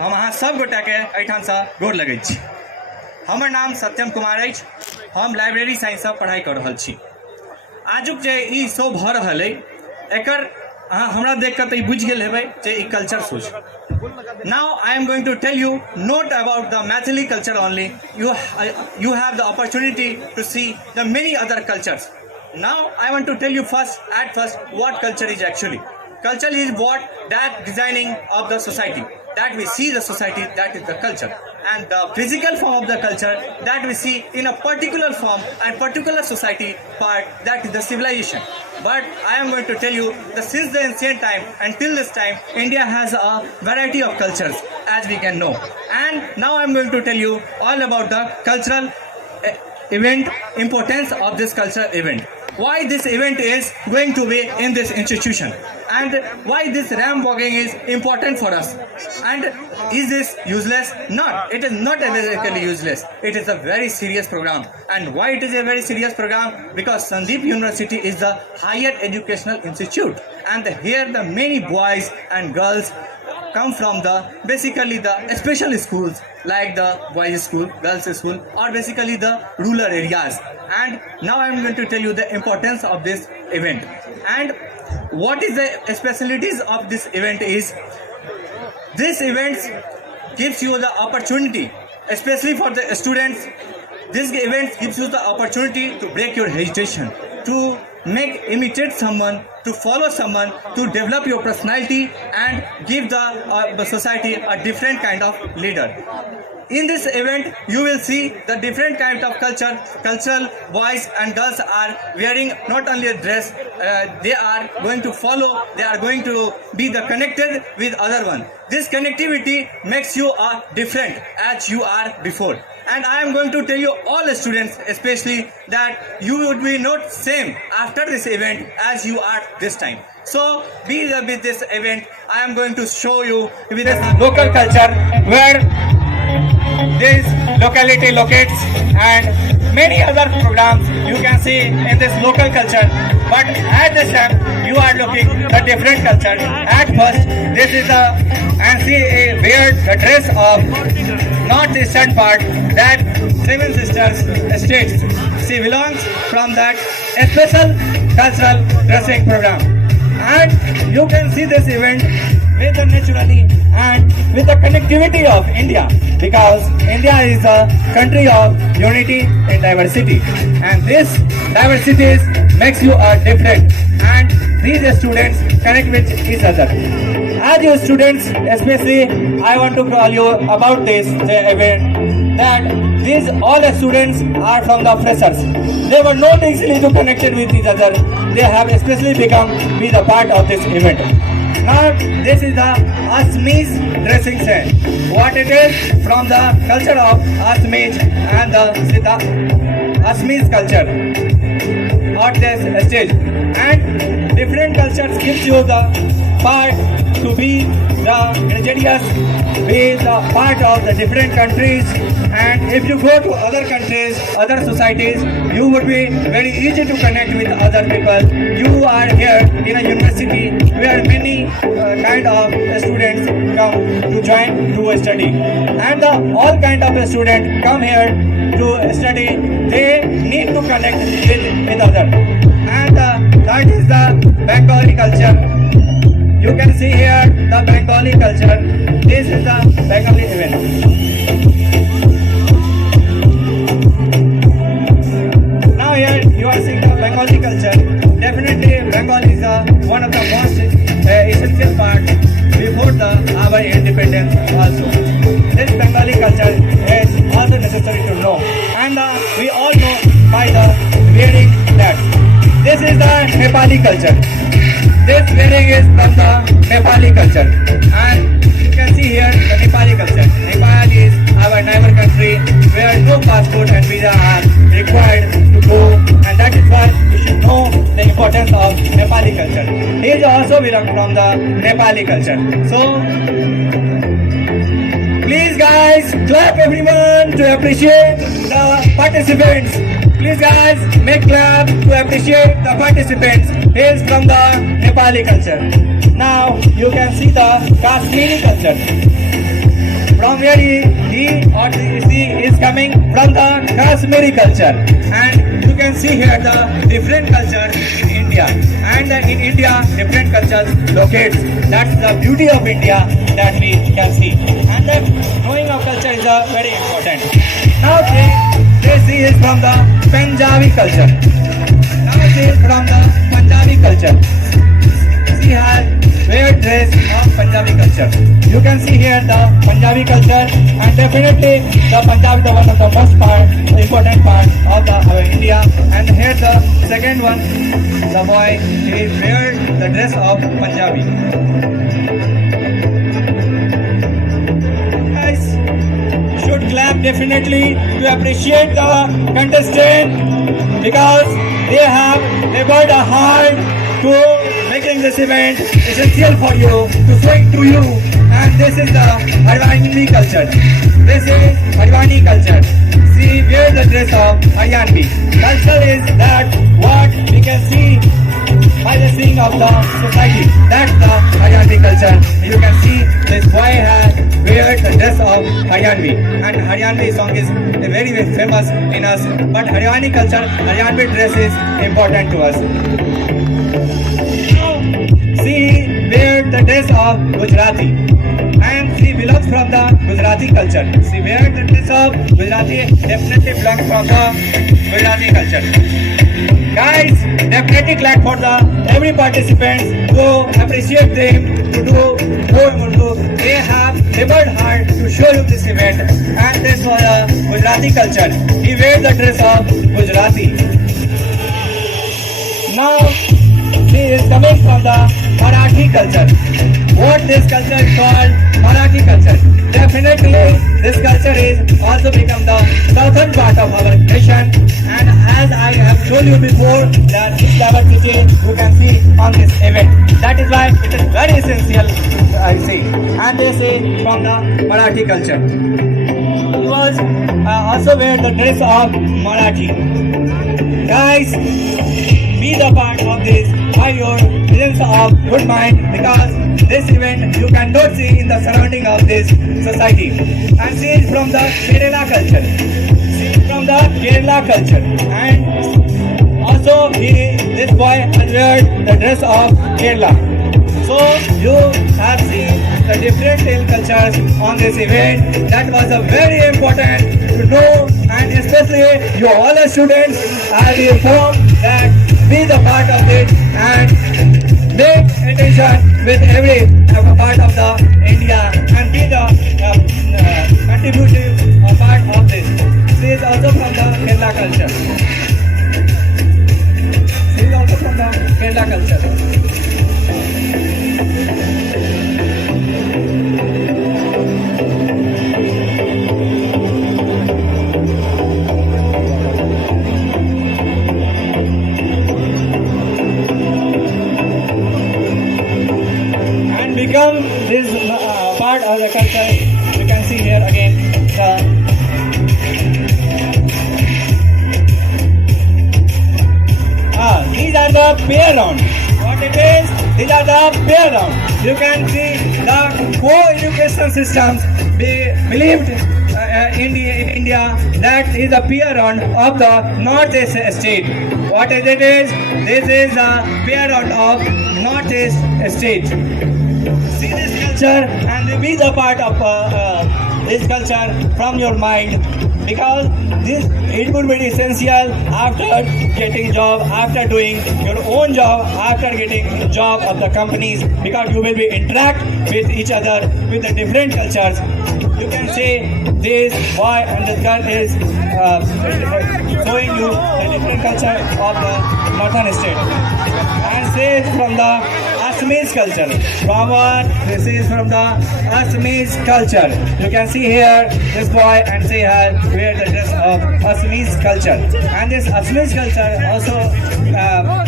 हम अहाँ सब गोटा के एठाम से गोर लगै छी। हमर नाम सत्यम कुमार अछि। हम लाइब्रेरी साइंस से पढ़ाई कर रहल छी। आजुक जे ई शो भ रहल है एकर अहाँ हमरा देख के बुझ गेल हेबै जे ई कल्चर शो छै। Now I am going to tell you not about the Maithili culture only. You have the opportunity to see the many other cultures. Now I want to tell you at first what culture is actually. Culture is that designing of the society, that we see the society, that is the culture, and the physical form of the culture that we see in a particular form and particular society part, that is the civilization. But I am going to tell you that since the ancient time until this time, India has a variety of cultures, as we can know. And now I am going to tell you all about the cultural event, importance of this cultural event, why this event is going to be in this institution, and why this ram walking is important for us. And is this useless? Not. It is not basically useless. It is a very serious program. And why it is a very serious program? Because Sandeep University is the higher educational institute, and here the many boys and girls come from basically the special schools like the boys school, girls school, or basically the rural areas. And now I am going to tell you the importance of this event. And what is the specialties of this event is, this event gives you the opportunity, especially for the students, this event gives you the opportunity to break your hesitation, to imitate someone, to follow someone, to develop your personality and give the society a different kind of leader. In this event, you will see the different kind of cultural boys and girls are wearing not only a dress, they are going to follow, they are going to be connected with other one. This connectivity makes you different as you are before. And I am going to tell you all the students especially that you would be not same after this event as you are this time. So be with this event. I am going to show you with this local culture where this locality locates and many other programs you can see in this local culture. But at this time you are looking the different culture. At first this is wear the dress of northeastern part, that Seven Sisters states. She belongs from that special cultural dressing program. And you can see this event with the naturally and with the connectivity of India, because India is a country of unity and diversity, and this diversity makes you different, and these students connect with each other. As you students, especially I want to tell you about this event, that these all the students are from the freshers. They were not easily to connected with each other. They have especially become be the part of this event. Now this is the Assamese dressing set. What it is from the culture of Assamese and the Assamese culture on this stage. And different cultures gives you the part to be the indigenous, be the part of the different countries. And if you go to other countries, other societies, you would be very easy to connect with other people. You are here in a university where many kind of students come to join to study, and all kind of students come here to study. They need to connect with other, and that is the Bengali culture. You can see here the Bengali culture. This is the Bengali event. Now here you are seeing the Bengali culture. Definitely Bengal is one of the most essential parts before our independence also. This Bengali culture is also necessary to know. And we all know by the wearing that. This is the Nepali culture. This wearing is from the Nepali culture, and you can see here the Nepali culture. Nepal is our neighbor country where no passport and visa are required to go, and that is why you should know the importance of Nepali culture. He is also belong from the Nepali culture. So please guys, clap everyone to appreciate the participants. Please guys, make clap to appreciate the participants. He is from the Nepali culture. Now you can see the Kashmiri culture. from where he or she is coming from the Kashmiri culture, and you can see here the different culture in India, and in India different cultures locates. That's the beauty of India that we can see, and the knowing of culture is very important. Now this is from the Punjabi culture. Now this is from the Punjabi culture. She has wear dress of Punjabi culture. You can see here the Punjabi culture, and definitely the Punjab is the one of the most important part of our India. And here the second one, the boy he wear the dress of Punjabi. Guys, should clap definitely to appreciate the contestant because they have labored hard to making this event essential for you, to showing to you. And this is the Haryanvi culture. This is Haryanvi culture. See, wear the dress of Haryanvi. Culture is that what we can see by the seeing of the society. That's the Haryanvi culture. You can see this boy has wear the dress of Haryanvi. And Haryanvi song is very, very famous in us. But Haryanvi culture, Haryanvi dress is important to us. She wear the dress of Gujarati, and she belongs from the Gujarati culture. She wear the dress of Gujarati, definitely belongs from the Gujarati culture. Guys, definitely clap for the every participants to appreciate them, to do they have labored hard to show you this event. And this was the Gujarati culture. He wear the dress of Gujarati. Now she is coming from the Marathi culture. What this culture is called? Marathi culture. Definitely this culture is also become the southern part of our nation, and as I have shown you before that this diversity you can see on this event. That is why it is very essential, I say. And this is from the Marathi culture. He was also wear the dress of Marathi. Guys, be the part of this by your presence of good mind, because this event you cannot see in the surrounding of this society. And she is from the Kerala culture. She is from the Kerala culture, and also this boy has wear the dress of Kerala. So you have seen the different cultures on this event. That was a very important to know, and especially you all the students are informed that be the part of it and make attention with every part of the India and be the contributive part of this. She is also from the Kerala culture. She is also from the Kerala culture. Become this part of the culture. You can see here again these are the pair round. What it is? These are the pair round. You can see the co-education systems believed in India, that is a pair round of the Northeast state. What is it is? This is the pair round of Northeast state. See this culture and be the part of this culture from your mind, because it would be essential after getting job, after doing your own job, after getting job of the companies, because you will be interact with each other with the different cultures. You can say this boy and this girl is showing you the different culture of the northern state. And say from the Assamese culture. From what? This is from the Assamese culture. You can see here this boy and say her wear the dress of Assamese culture. And this Assamese culture also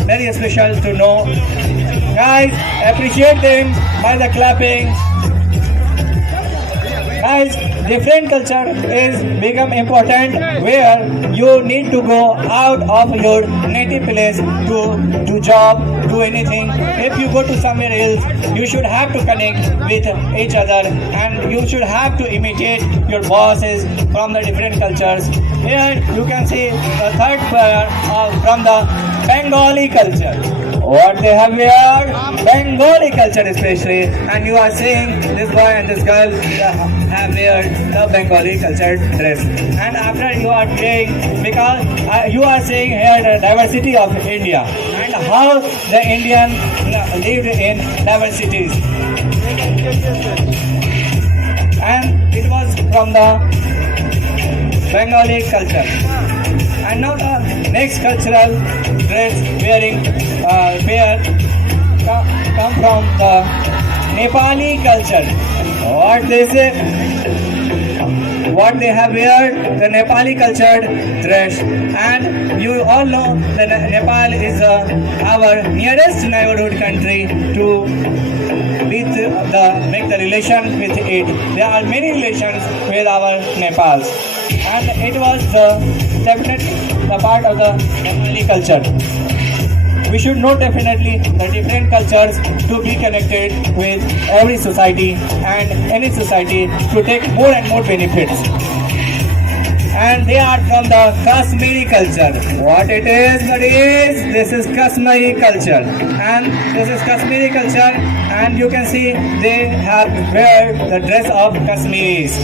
very special to know. Guys, appreciate them by the clapping. Guys, different culture is become important where you need to go out of your native place to do job, do anything. If you go to somewhere else, you should have to connect with each other and you should have to imitate your bosses from the different cultures. Here you can see the third pair from the Bengali culture. What they have here, Bengali culture especially, and you are seeing this boy and this girl have wear the Bengali culture dress. And after you are playing, because you are seeing here the diversity of India and how the Indian lived in diversities. And it was from the Bengali culture. And now the next cultural dress wearing come from the Nepali culture. What they have wear, the Nepali cultured dress, and you all know that Nepal is our nearest neighborhood country to with make the relation with it. There are many relations with our Nepal, and it was definitely the part of the Nepali culture. We should know definitely the different cultures to be connected with every society and any society to take more and more benefits. And they are from the Kashmiri culture. What it is, buddies? This is Kashmiri culture. And this is Kashmiri culture, and you can see they have wear the dress of Kashmiris.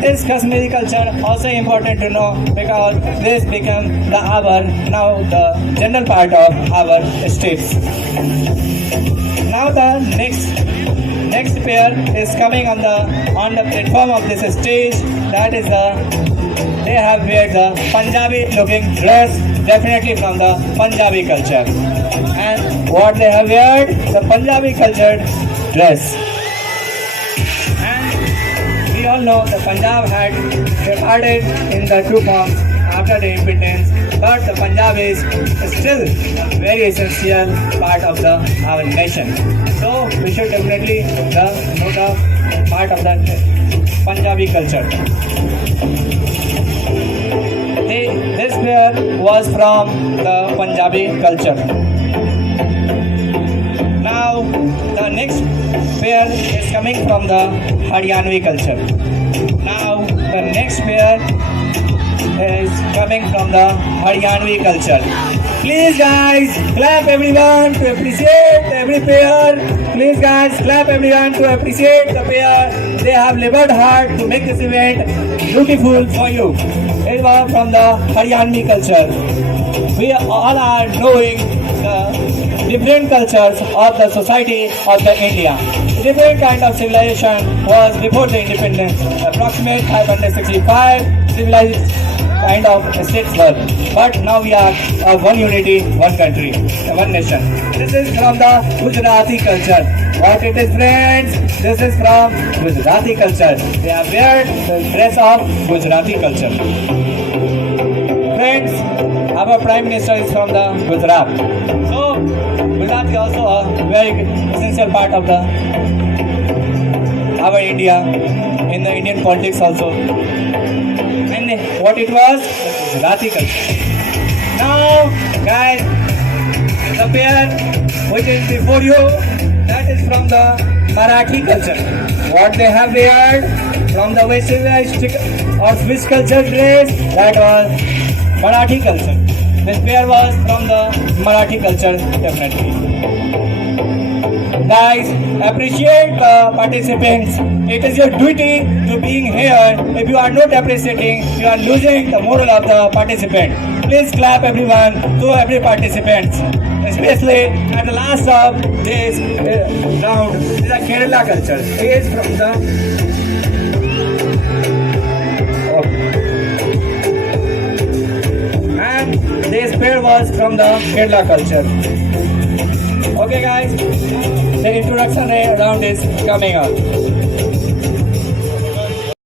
This Kashmiri culture also important to know because this become now the general part of our states. Now the next pair is coming on the platform of this stage. That is they have wear the Punjabi looking dress, definitely from the Punjabi culture. And what they have wear, the Punjabi cultured dress. We all know the Punjab had divided in the two forms after the independence, but the Punjab is still a very essential part of our nation. So we should definitely know the part of the Punjabi culture. This pair was from the Punjabi culture. Now the next pair is coming from the Haryanvi culture. Now the next pair is coming from the Haryanvi culture. Please guys, clap everyone to appreciate every pair. Please guys, clap everyone to appreciate the pair. They have labored hard to make this event beautiful for you. It was from the Haryanvi culture. We all are knowing the different cultures of the society of the India. Different kind of civilization was before the independence. Approximate 565 civilized kind of states were. But now we are one unity, one country, one nation. This is from the Gujarati culture. What it is, friends? This is from Gujarati culture. They have wear the dress of Gujarati culture. Friends, our Prime Minister is from the Gujarat. So, Gujarat is also a very essential part of our India, in the Indian politics also. And what it was? Gujarati culture. Now, guys, the pair which is before you, that is from the Marathi culture. What they have wear from the Western or Swiss culture dress, that was Marathi culture. This pair was from the Marathi culture, definitely. Guys, appreciate the participants. It is your duty to being here. If you are not appreciating, you are losing the moral of the participant. Please clap everyone to every participant. Especially at the last of this round, this is a Kerala culture. It is from the and this pair was from the Kerala culture. Okay guys, the introduction round is coming up.